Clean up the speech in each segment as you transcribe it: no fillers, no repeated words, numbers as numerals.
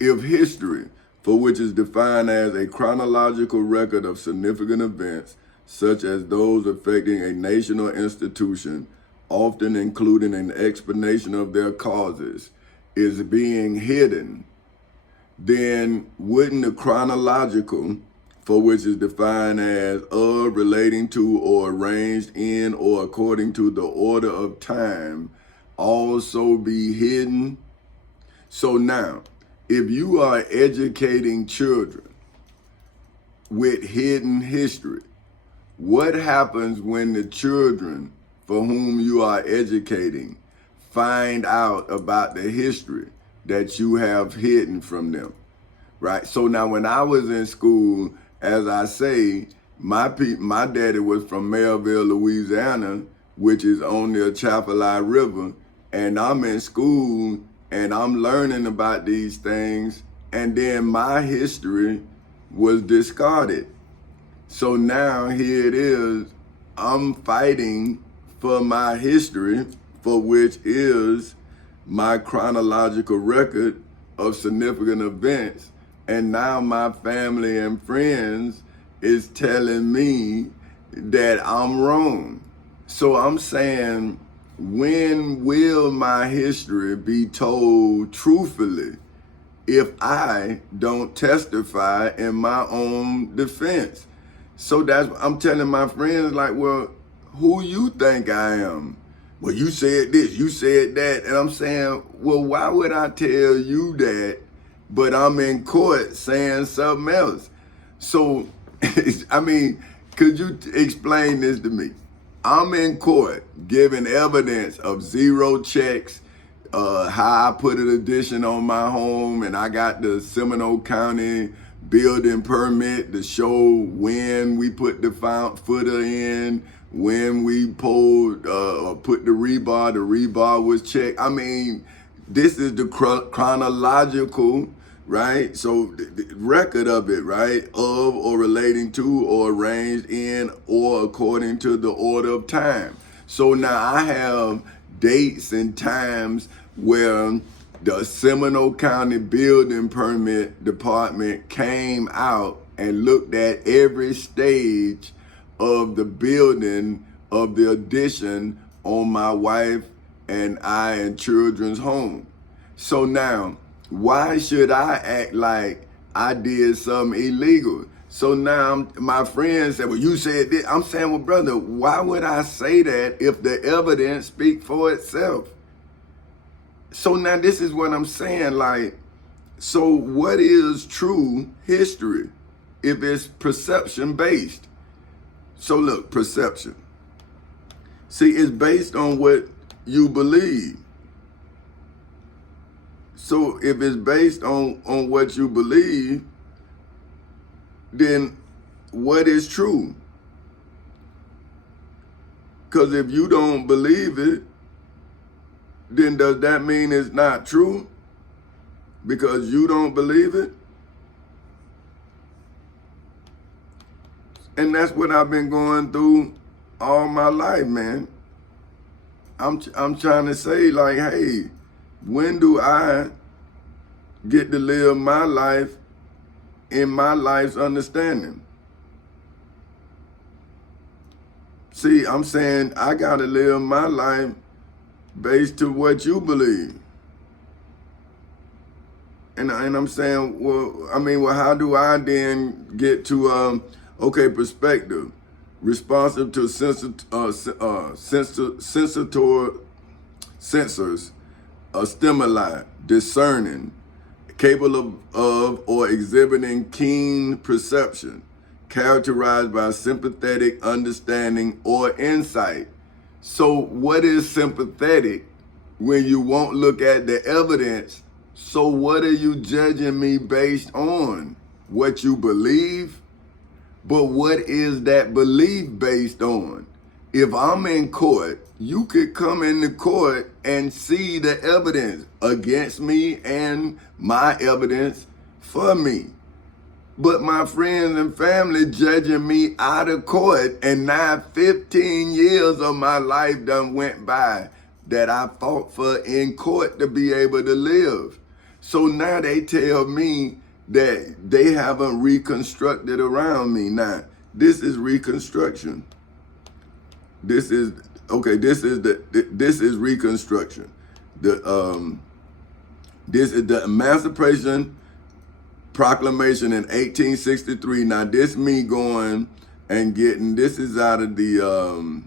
If history, for which is defined as a chronological record of significant events, such as those affecting a nation or institution, often including an explanation of their causes, is being hidden, then wouldn't the chronological, for which is defined as of, relating to, or arranged in, or according to the order of time, also be hidden? So now, if you are educating children with hidden history, what happens when the children for whom you are educating find out about the history that you have hidden from them, right? So now when I was in school, as I say, my daddy was from Melville, Louisiana, which is on the Atchafalaya River, and I'm in school and I'm learning about these things, and then my history was discarded. So now here it is, I'm fighting for my history, for which is my chronological record of significant events. And now my family and friends is telling me that I'm wrong. So I'm saying, when will my history be told truthfully if I don't testify in my own defense? So I'm telling my friends, like, well, who you think I am? Well, you said this, you said that. And I'm saying, well, why would I tell you that, but I'm in court saying something else? So, I mean, could you explain this to me? I'm in court giving evidence of zero checks, how I put an addition on my home, and I got the Seminole County building permit to show when we put the footer in, when we pulled or put the rebar was checked. I mean, this is the chronological, right? So the record of it, right? Of, or relating to, or arranged in, or according to the order of time. So now I have dates and times where the Seminole County Building Permit Department came out and looked at every stage of the building of the addition on my wife and I and children's home. So now, why should I act like I did something illegal? So now my friends say, well, you said this. I'm saying, well, brother, why would I say that if the evidence speaks for itself? So now this is what I'm saying, like, so what is true history if it's perception based? So look, perception. See, it's based on what you believe. So if it's based on what you believe, then what is true? Because if you don't believe it, then does that mean it's not true? Because you don't believe it? And that's what I've been going through all my life, man. I'm trying to say, like, hey, when do I get to live my life in my life's understanding? See, I'm saying I got to live my life based to what you believe. And I'm saying, well, I mean, well, how do I then get to, perspective, responsive to sensors, stimuli, discerning, capable of or exhibiting keen perception, characterized by sympathetic understanding or insight. So what is sympathetic when you won't look at the evidence? So what are you judging me based on? What you believe? But what is that belief based on? If I'm in court, you could come into court and see the evidence against me and my evidence for me. But my friends and family judging me out of court, and now 15 years of my life done went by that I fought for in court to be able to live. So now they tell me that they haven't reconstructed around me. Now, this is reconstruction. This is okay. This is reconstruction. This is the Emancipation Proclamation in 1863. Now, this me going and getting, this is out of the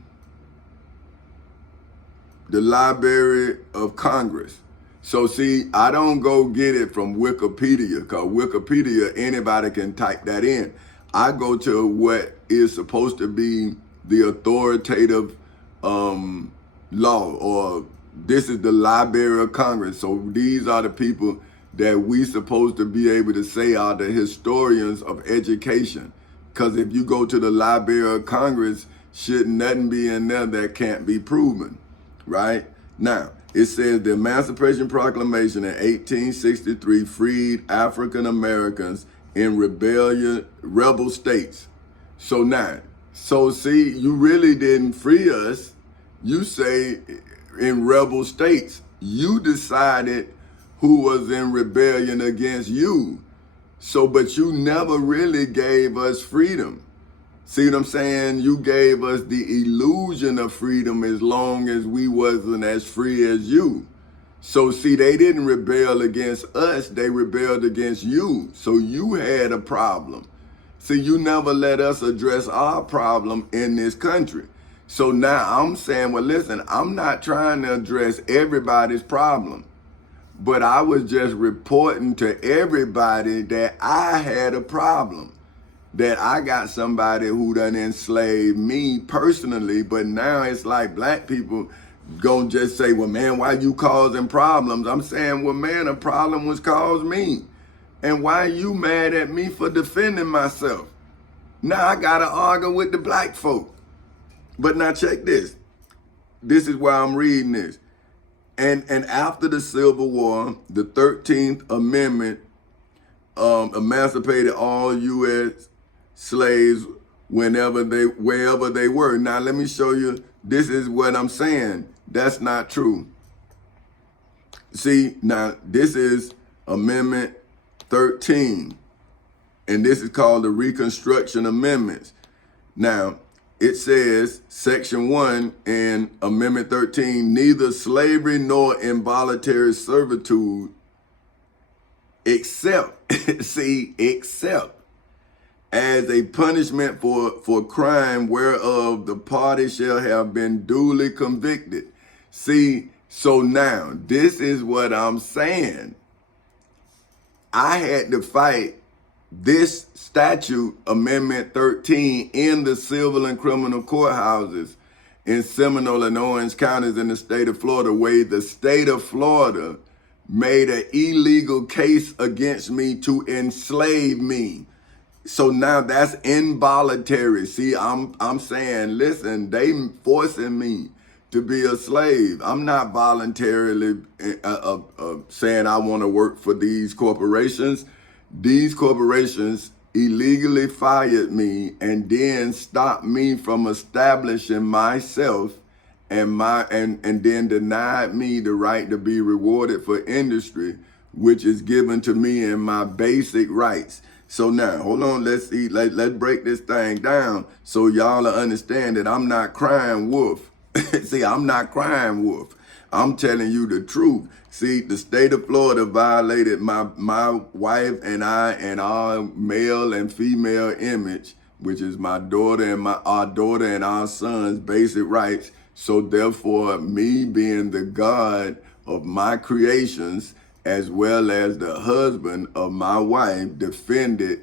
Library of Congress. So see, I don't go get it from Wikipedia, because Wikipedia, anybody can type that in. I go to what is supposed to be the authoritative law, or this is the Library of Congress. So these are the people that we supposed to be able to say are the historians of education. Because if you go to the Library of Congress, should nothing be in there that can't be proven, right? Now, it says the Emancipation Proclamation in 1863 freed African Americans in rebel states. So now, so see, you really didn't free us. You say in rebel states. You decided who was in rebellion against you. So, but you never really gave us freedom. See what I'm saying? You gave us the illusion of freedom as long as we wasn't as free as you. So see, they didn't rebel against us, they rebelled against you. So you had a problem. See, you never let us address our problem in this country. So now I'm saying, well, listen, I'm not trying to address everybody's problem, but I was just reporting to everybody that I had a problem. That I got somebody who done enslaved me personally, but now it's like black people gonna just say, well, man, why you causing problems? I'm saying, well, man, a problem was caused me. And why you mad at me for defending myself? Now I gotta argue with the black folk. But now check this. This is why I'm reading this. And after the Civil War, the 13th Amendment emancipated all U.S. slaves wherever they were. Now let me show you, this is what I'm saying. That's not true. See, now this is Amendment 13, and this is called the Reconstruction Amendments. Now, it says, Section 1 in Amendment 13, neither slavery nor involuntary servitude except as a punishment for crime whereof the party shall have been duly convicted. See, so now, this is what I'm saying. I had to fight this statute, Amendment 13, in the civil and criminal courthouses in Seminole and Orange counties in the state of Florida, where the state of Florida made an illegal case against me to enslave me. So now that's involuntary. See, I'm saying, listen, they forcing me to be a slave. I'm not voluntarily saying I want to work for these corporations. These corporations illegally fired me and then stopped me from establishing myself and then denied me the right to be rewarded for industry, which is given to me in my basic rights. So now, hold on, let's break this thing down so y'all will understand that I'm not crying wolf. See, I'm not crying wolf. I'm telling you the truth. See, the state of Florida violated my wife and I and our male and female image, which is my daughter and our daughter and our son's basic rights. So therefore, me being the God of my creations, as well as the husband of my wife, defended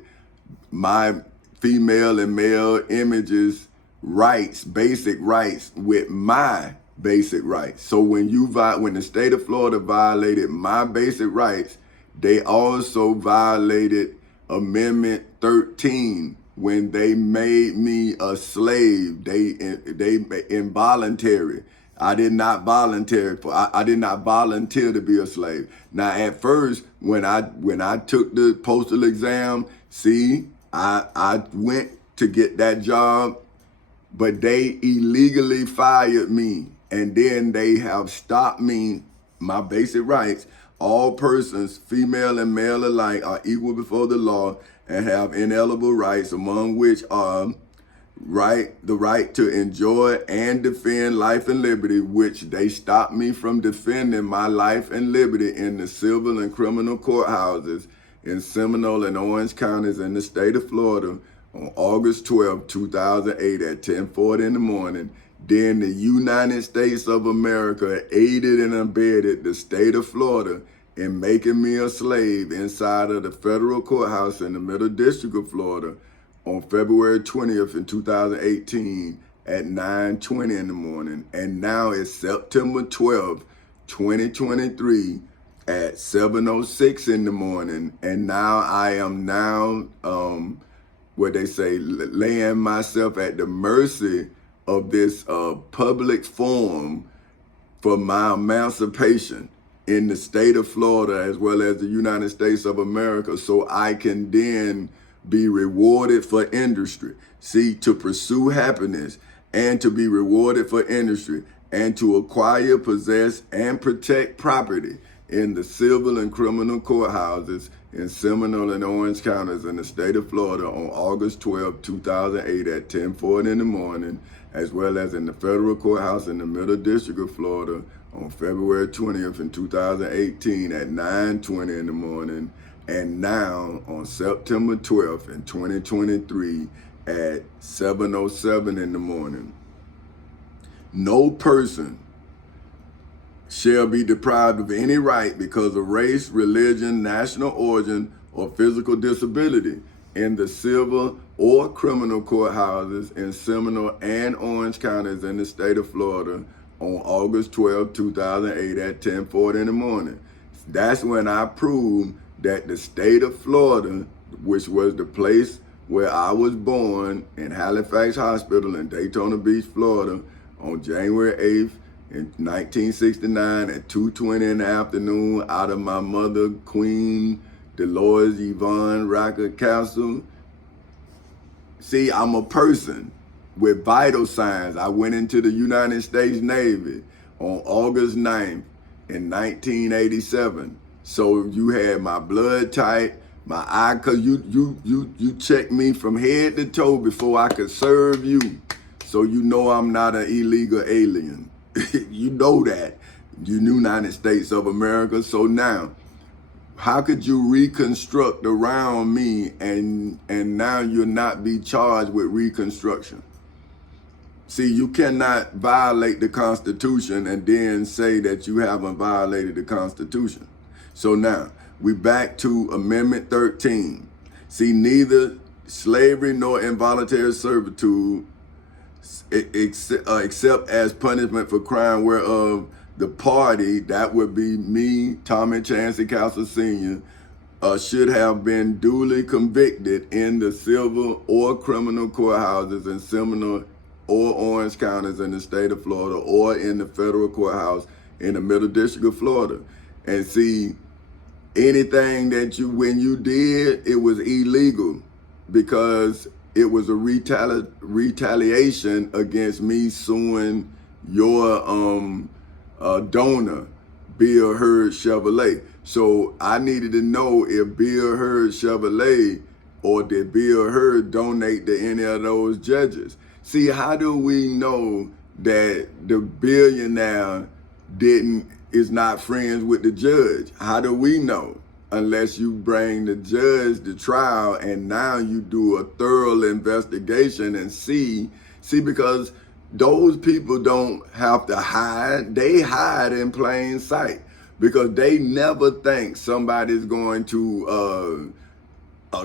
my female and male images rights, basic rights, with my basic rights. So when the state of Florida violated my basic rights, they also violated Amendment 13 when they made me a slave. They involuntary. I did not volunteer to be a slave. Now at first, when I took the postal exam, see, I went to get that job, but they illegally fired me. And then they have stopped me, my basic rights, All persons, female and male alike, are equal before the law and have inalienable rights, among which are the right to enjoy and defend life and liberty, which they stopped me from defending my life and liberty in the civil and criminal courthouses in Seminole and Orange counties in the state of Florida on August 12, 2008 at 10:40 in the morning. Then the United States of America aided and abetted the state of Florida in making me a slave inside of the federal courthouse in the Middle District of Florida on February 20th in 2018 at 9:20 in the morning. And now it's September 12th, 2023 at 7:06 in the morning. And now I am what they say, laying myself at the mercy of this public forum for my emancipation in the state of Florida as well as the United States of America, so I can then be rewarded for industry. See, to pursue happiness and to be rewarded for industry and to acquire, possess, and protect property in the civil and criminal courthouses in Seminole and Orange counties in the state of Florida on August 12, 2008 at 10:40 in the morning, as well as in the federal courthouse in the Middle District of Florida on February 20th in 2018 at 9:20 in the morning, and now on September 12th in 2023 at 7:07 in the morning. No person shall be deprived of any right because of race, religion, national origin, or physical disability in the civil or criminal courthouses in Seminole and Orange counties in the state of Florida on August 12, 2008 at 10:40 in the morning. That's when I proved that the state of Florida, which was the place where I was born in Halifax Hospital in Daytona Beach, Florida, on January 8th in 1969 at 2:20 in the afternoon, out of my mother, Queen Dolores Yvonne Racker Castle. See, I'm a person with vital signs. I went into the United States Navy on August 9th in 1987. So you had my blood type, my eye, cause you checked me from head to toe before I could serve you. So you know I'm not an illegal alien. You know that. You United States of America. So now, how could you reconstruct around me and now you'll not be charged with reconstruction? See, you cannot violate the Constitution and then say that you haven't violated the Constitution. So now, we back to Amendment 13. See, neither slavery nor involuntary servitude, except as punishment for crime whereof the party, that would be me, Tommy Chancey Castle Sr., should have been duly convicted in the civil or criminal courthouses in Seminole or Orange counties in the state of Florida, or in the federal courthouse in the Middle District of Florida. And see, anything that when you did, it was illegal because it was a retaliation against me suing your donor, Bill Hurd Chevrolet. So I needed to know if Bill Hurd Chevrolet or did Bill Hurd donate to any of those judges. See, how do we know that the billionaire is not friends with the judge? How do we know? Unless you bring the judge to trial and now you do a thorough investigation and see, because those people don't have to hide. They hide in plain sight because they never think somebody's going to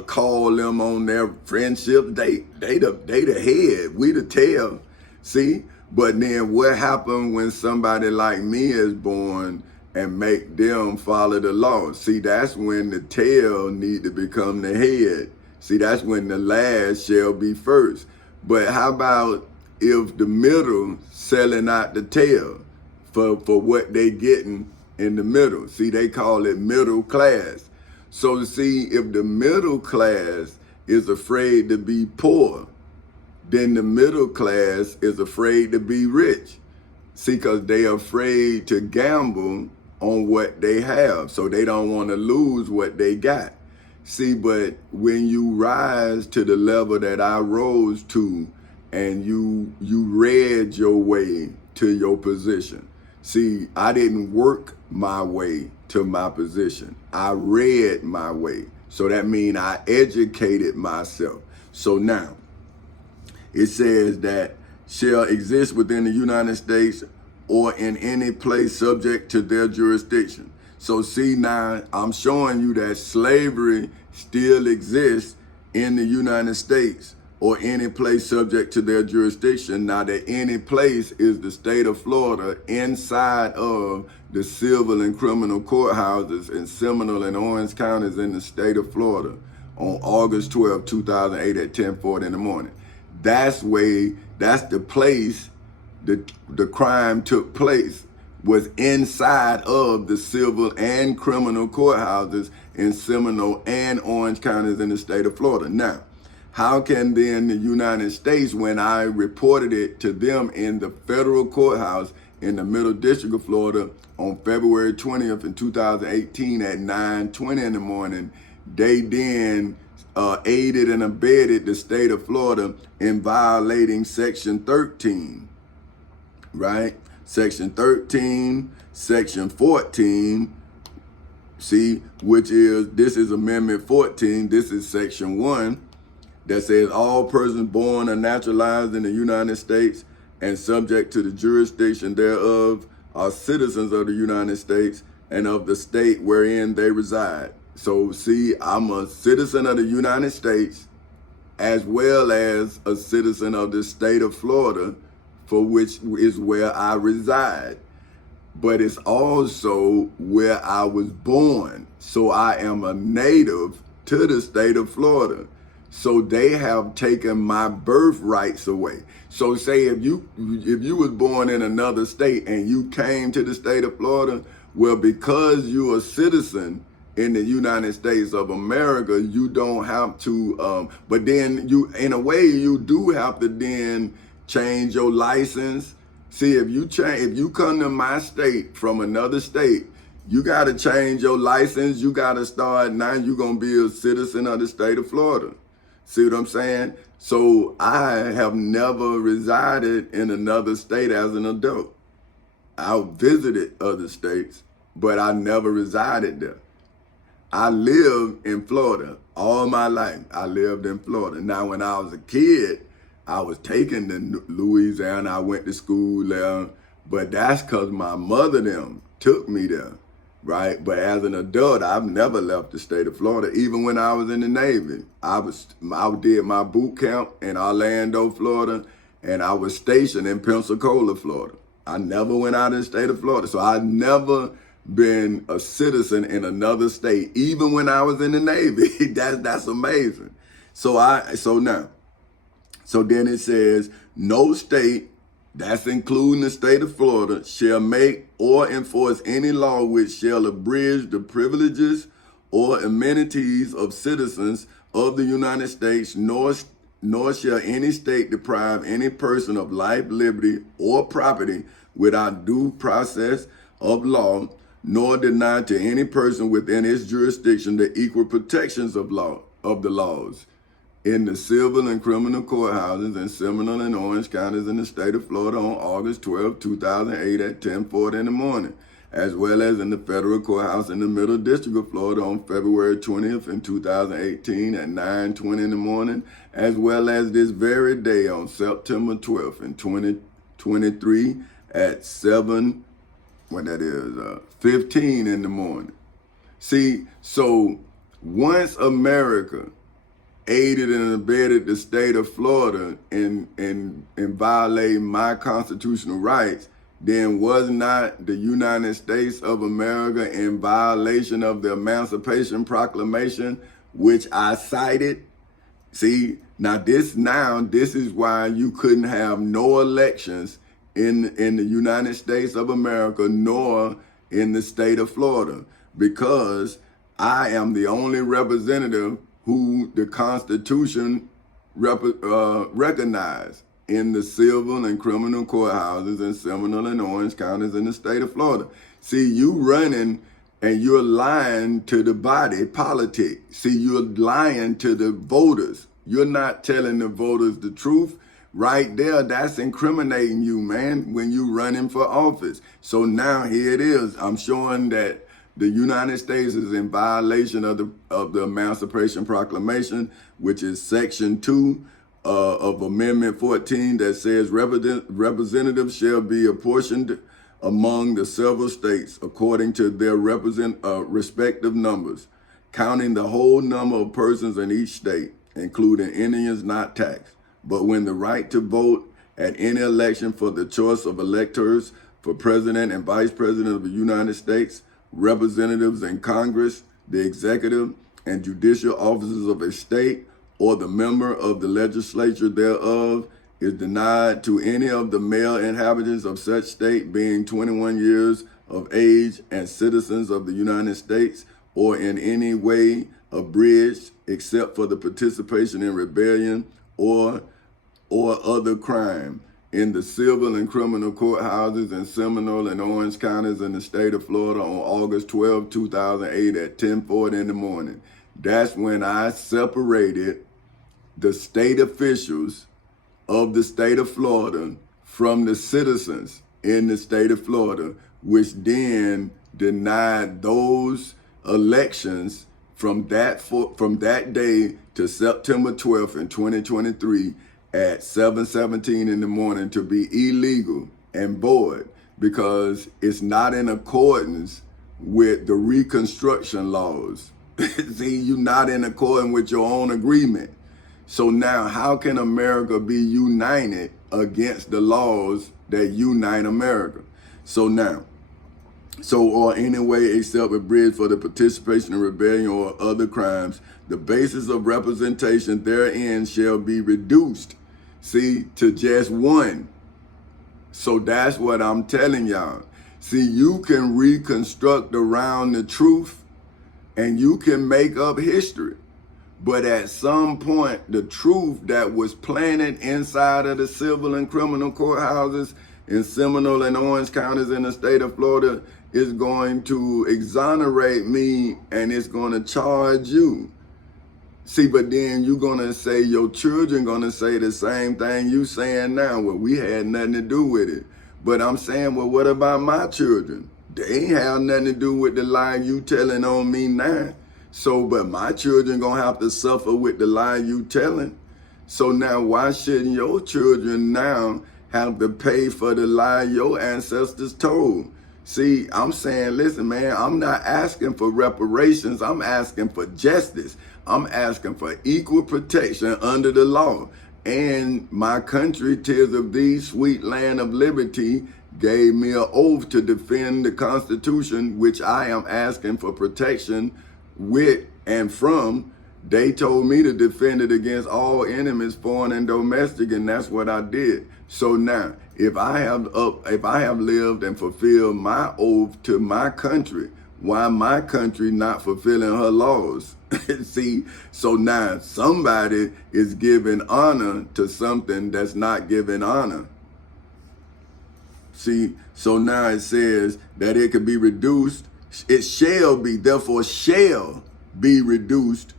call them on their friendship. They the head, we the tail. See, but then what happens when somebody like me is born and make them follow the law? See, that's when the tail need to become the head. See, that's when the last shall be first. But how about if the middle selling out the tail for what they getting in the middle? See, they call it middle class. So see, if the middle class is afraid to be poor, then the middle class is afraid to be rich. See, because they're afraid to gamble on what they have. So they don't want to lose what they got. See, but when you rise to the level that I rose to, and you read your way to your position. See, I didn't work my way to my position. I read my way. So that means I educated myself. So now, it says that shall exist within the United States or in any place subject to their jurisdiction. So see, now I'm showing you that slavery still exists in the United States or any place subject to their jurisdiction. Now that any place is the state of Florida inside of the civil and criminal courthouses in Seminole and Orange counties in the state of Florida on August 12, 2008 at 10:40 in the morning. That's the place the crime took place, was inside of the civil and criminal courthouses in Seminole and Orange counties in the state of Florida. Now, how can then the United States, when I reported it to them in the federal courthouse in the Middle District of Florida on February 20th in 2018 at 9:20 in the morning, they then aided and abetted the state of Florida in violating Section 13, right? Section 13, Section 14, see, this is Amendment 14, this is Section 1, that says all persons born or naturalized in the United States and subject to the jurisdiction thereof are citizens of the United States and of the state wherein they reside. So see, I'm a citizen of the United States as well as a citizen of the state of Florida, for which is where I reside. But it's also where I was born. So I am a native to the state of Florida. So they have taken my birthrights away. So say if you was born in another state and you came to the state of Florida, well, because you're a citizen in the United States of America, you don't have to, but then you, in a way, you do have to then change your license. See, if you come to my state from another state, you got to change your license. You got to start, now you're going to be a citizen of the state of Florida. See what I'm saying? So I have never resided in another state as an adult. I visited other states, but I never resided there. I lived in Florida all my life. I lived in Florida. Now, when I was a kid, I was taken to Louisiana. I went to school there, but that's because my mother them took me there, right? But as an adult, I've never left the state of Florida. Even when I was in the Navy, I did my boot camp in Orlando, Florida, and I was stationed in Pensacola, Florida. I never went out of the state of Florida. So I never been a citizen in another state, even when I was in the Navy. That's amazing. So then it says, no state, that's including the state of Florida, shall make or enforce any law which shall abridge the privileges or amenities of citizens of the United States, nor shall any state deprive any person of life, liberty, or property without due process of law, nor deny to any person within its jurisdiction the equal protections of the laws in the civil and criminal courthouses in Seminole and Orange counties in the state of Florida on August 12, 2008 at 10:40 in the morning, as well as in the federal courthouse in the Middle District of Florida on February 20th in 2018 at 9:20 in the morning, as well as this very day on September 12th in 2023 at 15 in the morning. See, so once America aided and abetted the state of Florida in violating my constitutional rights, then was not the United States of America in violation of the Emancipation Proclamation, which I cited? See, this is why you couldn't have no elections in the United States of America, nor in the state of Florida, because I am the only representative who the Constitution recognized in the civil and criminal courthouses in Seminole and Orange counties in the state of Florida. See, you running and you're lying to the body politic. See, you're lying to the voters. You're not telling the voters the truth. Right there, that's incriminating you, man, when you running for office. So now here it is. I'm showing that the United States is in violation of the Emancipation Proclamation, which is Section 2 of Amendment 14 that says representatives shall be apportioned among the several states according to their respective numbers, counting the whole number of persons in each state, including Indians not taxed. But when the right to vote at any election for the choice of electors for president and vice president of the United States, representatives in Congress, the executive and judicial officers of a state, or the member of the legislature thereof, is denied to any of the male inhabitants of such state being 21 years of age and citizens of the United States, or in any way abridged, except for the participation in rebellion or other crime, in the civil and criminal courthouses in Seminole and Orange counties in the state of Florida on August 12, 2008 at 10:40 in the morning. That's when I separated the state officials of the state of Florida from the citizens in the state of Florida, which then denied those elections from that day to September 12th in 2023 at 7:17 in the morning to be illegal and void, because it's not in accordance with the Reconstruction laws. See, you're not in accordance with your own agreement. So now how can America be united against the laws that unite America? Or any way except a bridge for the participation in rebellion or other crimes, the basis of representation therein shall be reduced, see, to just one. So that's what I'm telling y'all. See, you can reconstruct around the truth and you can make up history. But at some point, the truth that was planted inside of the civil and criminal courthouses in Seminole and Orange counties in the state of Florida is going to exonerate me and it's going to charge you. See, but then you're going to say, your children going to say the same thing you saying now. Well, we had nothing to do with it. But I'm saying, well, what about my children? They ain't have nothing to do with the lie you telling on me now. So, but my children gonna have to suffer with the lie you telling. So now why shouldn't your children now have to pay for the lie your ancestors told? See, I'm saying, listen, man, I'm not asking for reparations. I'm asking for justice. I'm asking for equal protection under the law. And my country, tears of thee, sweet land of liberty, gave me an oath to defend the Constitution, which I am asking for protection with and from. They told me to defend it against all enemies, foreign and domestic, and that's what I did. So now, if I have lived and fulfilled my oath to my country, why my country not fulfilling her laws? See, so now somebody is giving honor to something that's not giving honor. See, so now it says that it could be reduced. It shall be, therefore shall be reduced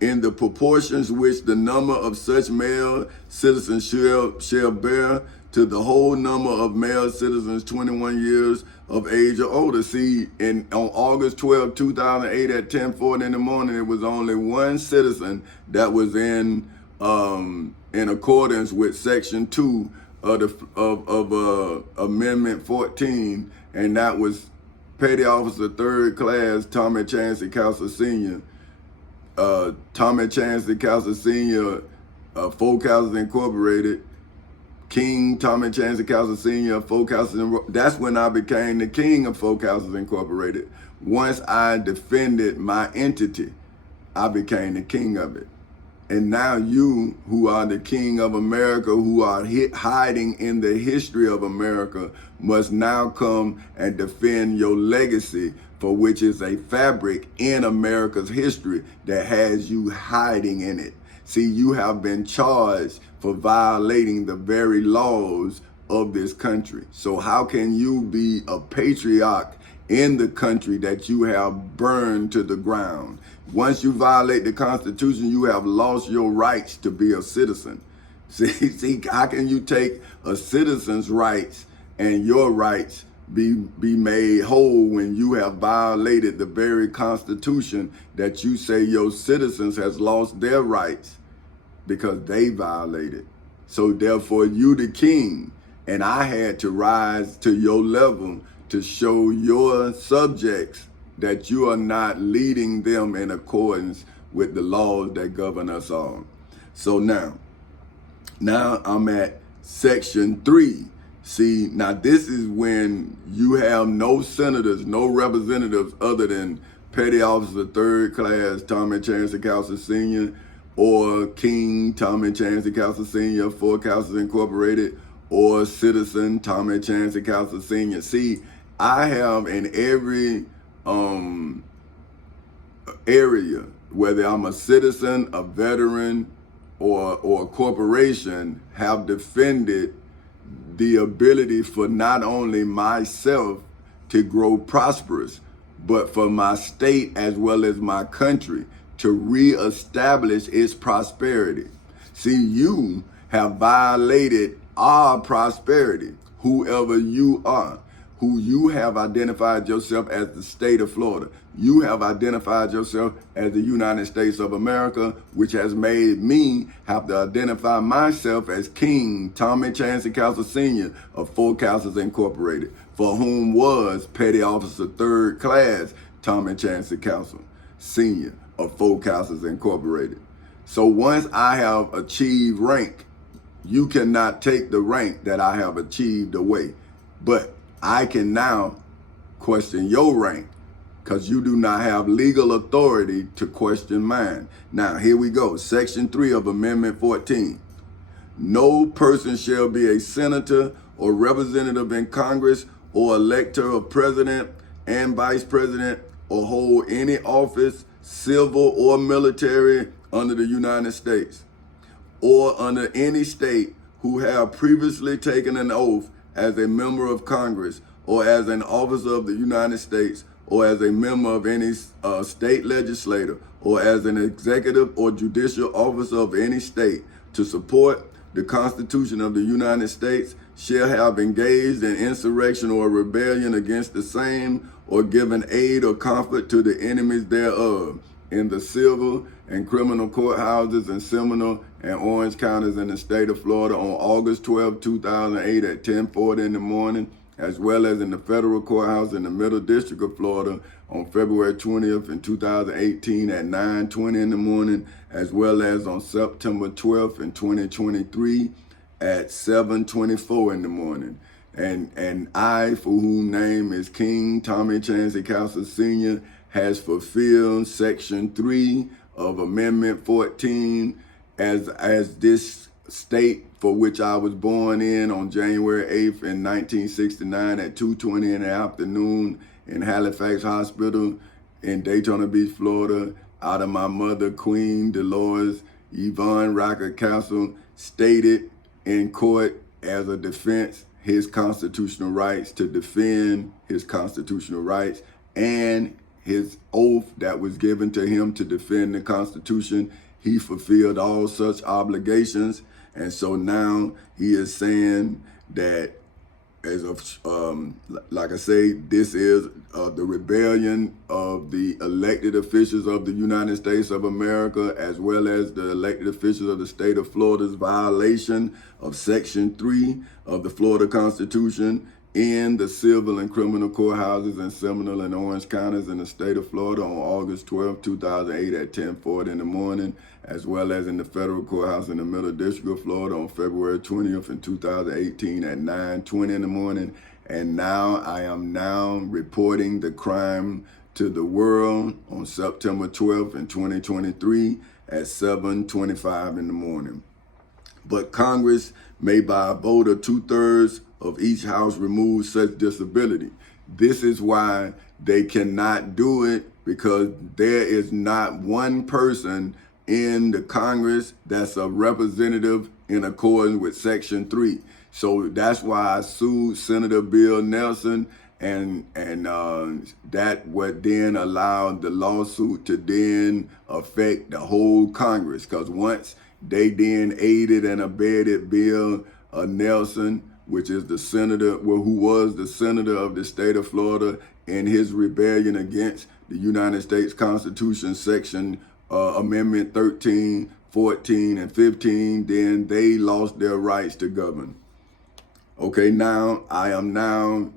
in the proportions which the number of such male citizens shall bear to the whole number of male citizens 21 years of age or older. See, on August 12, 2008 at 10:40 in the morning, it was only one citizen that was in accordance with Section 2 of Amendment 14, and that was Petty Officer 3rd Class Tommy Chancey Castle Sr. Tommy Chancey Castle Sr., Folk Houses Incorporated. King Tommy Chancey Castle Sr., Folk Houses. That's when I became the king of Folk Houses Incorporated. Once I defended my entity, I became the king of it. And now you, who are the king of America, who are hiding in the history of America, must now come and defend your legacy, for which is a fabric in America's history that has you hiding in it. See, you have been charged for violating the very laws of this country. So how can you be a patriarch in the country that you have burned to the ground. Once you violate the Constitution, you have lost your rights to be a citizen. See, how can you take a citizen's rights and your rights be made whole when you have violated the very Constitution that you say your citizens has lost their rights because they violated? So therefore, you the king, and I had to rise to your level to show your subjects that you are not leading them in accordance with the laws that govern us all. So now I'm at section 3. See, now this is when you have no senators, no representatives other than Petty Officer 3rd Class Tommy Chancery Cowser Sr. or King Tommy Chancery Cowser Sr., 4 Cowsers Incorporated, or Citizen Tommy Chancery Cowser Sr. See, I have in every area, whether I'm a citizen, a veteran, or a corporation, have defended the ability for not only myself to grow prosperous, but for my state as well as my country to reestablish its prosperity. See, you have violated our prosperity, whoever you are, who you have identified yourself as the state of Florida. You have identified yourself as the United States of America, which has made me have to identify myself as King Tommy Chancery Cowser Sr. of 4 Cowsers Incorporated, for whom was Petty Officer 3rd Class Tommy Chancery Cowser Sr. of 4 Cowsers Incorporated. So once I have achieved rank, you cannot take the rank that I have achieved away. But I can now question your rank because you do not have legal authority to question mine. Now, here we go. Section 3 of Amendment 14. No person shall be a senator or representative in Congress or elector of president and vice president or hold any office, civil or military, under the United States or under any state who have previously taken an oath as a member of Congress or as an officer of the United States or as a member of any state legislature or as an executive or judicial officer of any state to support the Constitution of the United States shall have engaged in insurrection or rebellion against the same or given aid or comfort to the enemies thereof in the civil and criminal courthouses in Seminole and Orange counties in the state of Florida on August 12, 2008 at 10:40 in the morning, as well as in the federal courthouse in the Middle District of Florida on February 20th in 2018 at 9:20 in the morning, as well as on September 12th in 2023 at 7:24 in the morning. And I, for whom name is King Tommy Chancery Cowser Sr., has fulfilled Section 3 of Amendment 14 as this state for which I was born in on January 8th in 1969 at 2:20 in the afternoon in Halifax Hospital in Daytona Beach, Florida, out of my mother, Queen Dolores Yvonne Rocker Castle, stated in court as a defense his constitutional rights, to defend his constitutional rights and his oath that was given to him to defend the Constitution. He fulfilled all such obligations. And so now he is saying that, as of, like I say, this is the rebellion of the elected officials of the United States of America, as well as the elected officials of the state of Florida's violation of Section 3 of the Florida Constitution in the civil and criminal courthouses in Seminole and Orange counties in the state of Florida on August 12, 2008 at 10:40 in the morning, as well as in the federal courthouse in the Middle District of Florida on February 20th in 2018 at 9:20 in the morning. And now I am now reporting the crime to the world on September 12th in 2023 at 7:25 in the morning. But Congress may, by a vote of 2/3 of each house, remove such disability. This is why they cannot do it, because there is not one person in the Congress that's a representative in accordance with Section 3. So that's why I sued Senator Bill Nelson and that would then allow the lawsuit to then affect the whole Congress, because once they then aided and abetted Bill Nelson, which is the senator, well, who was the senator of the state of Florida, in his rebellion against the United States Constitution, section Amendment 13, 14, and 15, then they lost their rights to govern. Okay, now I am now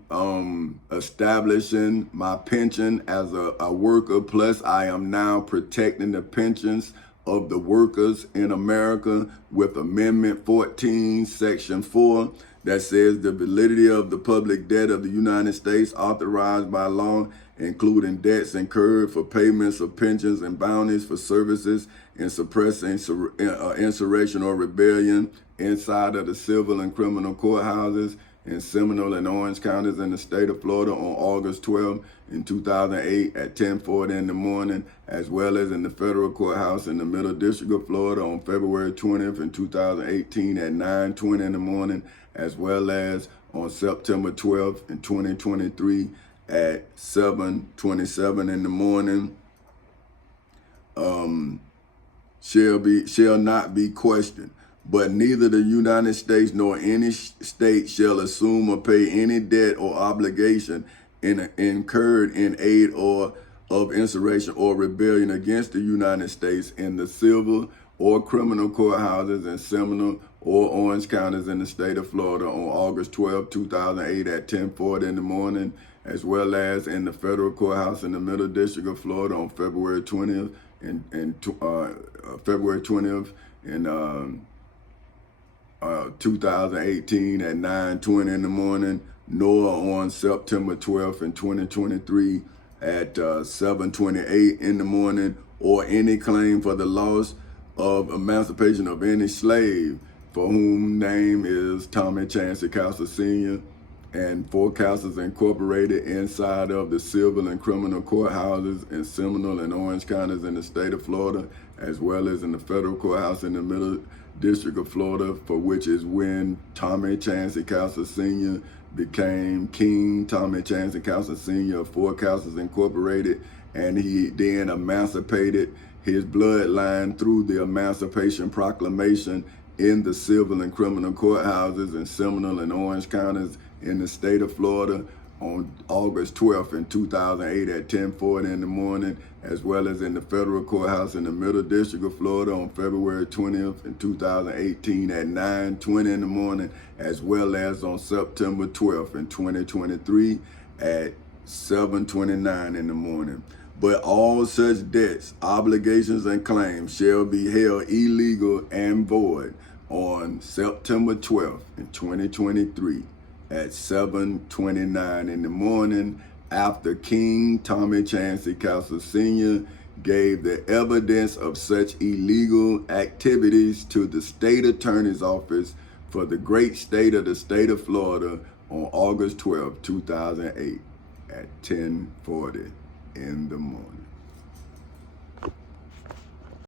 establishing my pension as a worker, plus I am now protecting the pensions of the workers in America with Amendment 14, Section 4, that says the validity of the public debt of the United States authorized by law, including debts incurred for payments of pensions and bounties for services in suppressing insurrection or rebellion inside of the civil and criminal courthouses in Seminole and Orange counties in the state of Florida on August 12 in 2008 at 10:40 in the morning, as well as in the federal courthouse in the Middle District of Florida on February 20th in 2018 at 9:20 in the morning, as well as on September 12th in 2023 at 7:27 in the morning, shall not be questioned. But neither the United States nor any state shall assume or pay any debt or obligation incurred in aid or of insurrection or rebellion against the United States in the civil or criminal courthouses in Seminole or Orange counties in the state of Florida on August 12, 2008 at 10:40 in the morning, as well as in the federal courthouse in the Middle District of Florida on February 20th and February 20th in 2018 at 9:20 in the morning, nor on September 12th in 2023 at 7:28 in the morning, or any claim for the loss of emancipation of any slave for whom name is Tommy Chancey Castle Sr. and four castles incorporated inside of the civil and criminal courthouses in Seminole and Orange counties in the state of Florida, as well as in the federal courthouse in the Middle District of Florida, for which is when Tommy Chancey Castle Sr. became King Tommy Chancey Castle Sr. of Four Castles Incorporated, and he then emancipated his bloodline through the Emancipation Proclamation in the civil and criminal courthouses in Seminole and Orange counties in the state of Florida on August 12th in 2008 at 10:40 in the morning, as well as in the federal courthouse in the Middle District of Florida on February 20th in 2018 at 9:20 in the morning, as well as on September 12th in 2023 at 7:29 in the morning. But all such debts, obligations, and claims shall be held illegal and void on September 12th in 2023 at 7:29 in the morning, after King Tommy Chancey Castle Sr. gave the evidence of such illegal activities to the state attorney's office for the great state of the state of Florida on August 12, 2008 at 10:40 in the morning.